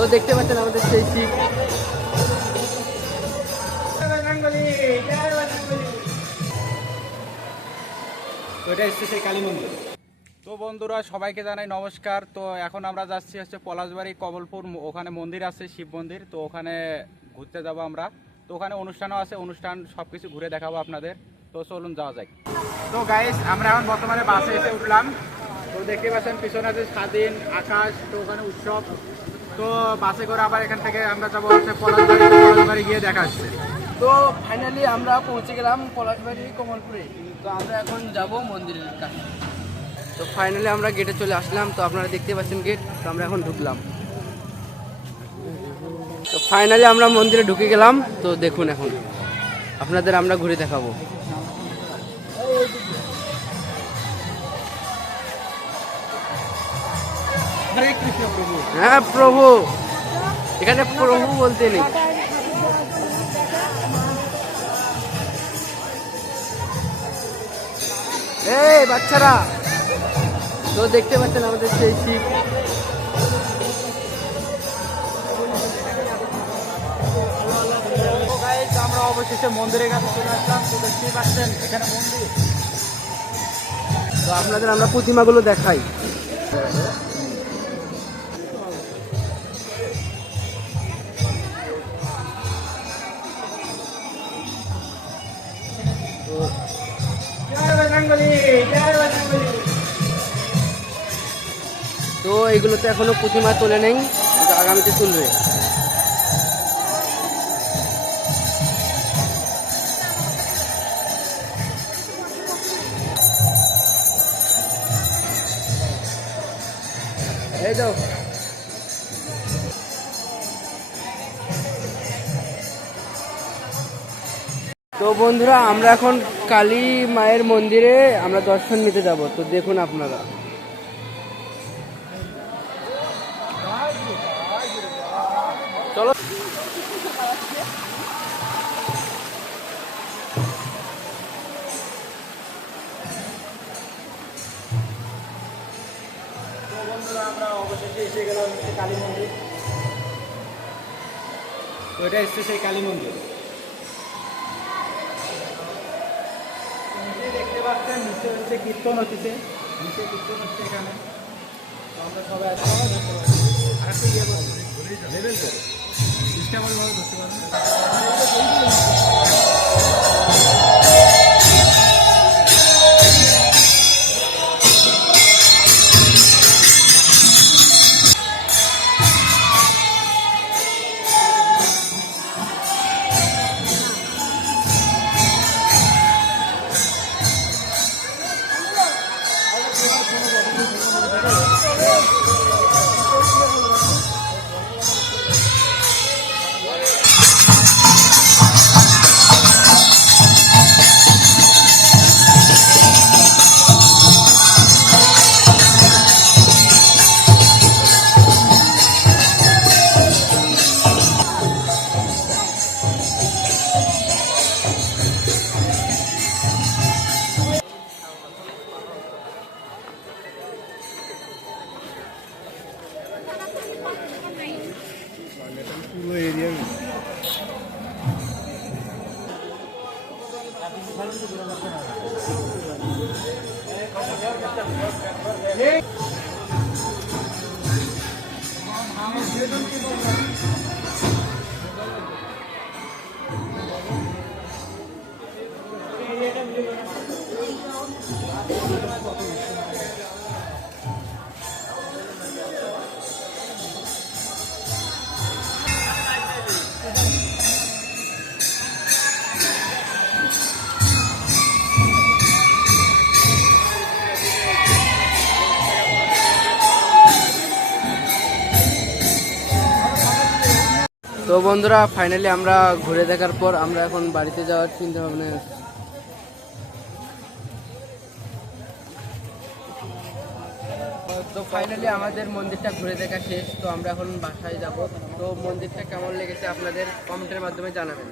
তো দেখতে পাচ্ছেন আমাদের সেই শিব। ওইটা হচ্ছে সেই কালী মন্দির। তো বন্ধুরা সবাইকে জানাই নমস্কার। তো এখন আমরা যাচ্ছি হচ্ছে পলাশবাড়ি কমলপুর, ওখানে মন্দির আছে শিব মন্দির। তো ওখানে ঘুরতে যাব আমরা। তো ওখানে অনুষ্ঠানও আছে, অনুষ্ঠান সব কিছু ঘুরে দেখাবো আপনাদের। তো চলুন যাওয়া যাক। তো গাইস আমরা এখন বর্তমানে বাসে এসে উঠলাম। তো দেখতে পাচ্ছেন পিছনে আছে স্বাধীন আকাশ। তো ওখানে উৎসব। তো বাসে করে আবার এখান থেকে আমরা যাবো হচ্ছে পলাশবাড়ি। পলাশবাড়ি গিয়ে দেখা আসছে। তো ফাইনালি আমরা পৌঁছে গেলাম পলাশবাড়ি কমলপুরে। তো আমরা এখন যাব মন্দিরের কাছে। তো ফাইনালি আমরা গেটে চলে আসলাম। তো আপনারা দেখতে পাচ্ছেন গেট। তো আমরা এখন ঢুকলাম। তো ফাইনালি আমরা মন্দিরে ঢুকে গেলাম। তো দেখুন এখন আপনাদের আমরা ঘুরে দেখাবো। হরে কৃষ্ণ প্রভু। হ্যাঁ প্রভু, এখানে প্রভু বলতে নেই। এই বাচ্চারা, তো দেখতে পাচ্ছেন আমাদের সেই শিব। আমরা অবশেষে মন্দিরের কাছে চলে আসলাম। তো দেখতে পাচ্ছেন এখানে মন্দির। তো আপনাদের আমরা প্রতিমাগুলো দেখাই। তো এইগুলোতে এখনো প্রতিমা তোলে নেই, কিন্তু আগামীতে তুলবে। এই তো তো বন্ধুরা আমরা এখন কালী মায়ের মন্দিরে আমরা দর্শন নিতে যাব। তো দেখুন আপনারা। চলো। বন্ধুরা আমরা অবশেষে এসে গেলাম কালী মন্দির। তো এটা হচ্ছে সেই কালী মন্দির। দেখতে পাচ্ছেন নিচে হচ্ছে কীর্তন হচ্ছে। নিচে কীর্তন হচ্ছে এখানে। তো আমরা সবাই আসবো। আরেকটু ইয়ে করবো লেভেল তো ডিস্টার্বল ভাবে ধরতে পারবো। পুরো এরিয়া তো বন্ধুরা ফাইনালি আমরা ঘুরে দেখার পর আমরা এখন বাড়িতে যাওয়ার চিন্তা ভাবনা আছে। তো ফাইনালি আমাদের মন্দিরটা ঘুরে দেখা শেষ। তো আমরা এখন বাসায় যাব। তো মন্দিরটা কেমন লেগেছে আপনাদের কমেন্টের মাধ্যমে জানাবেন।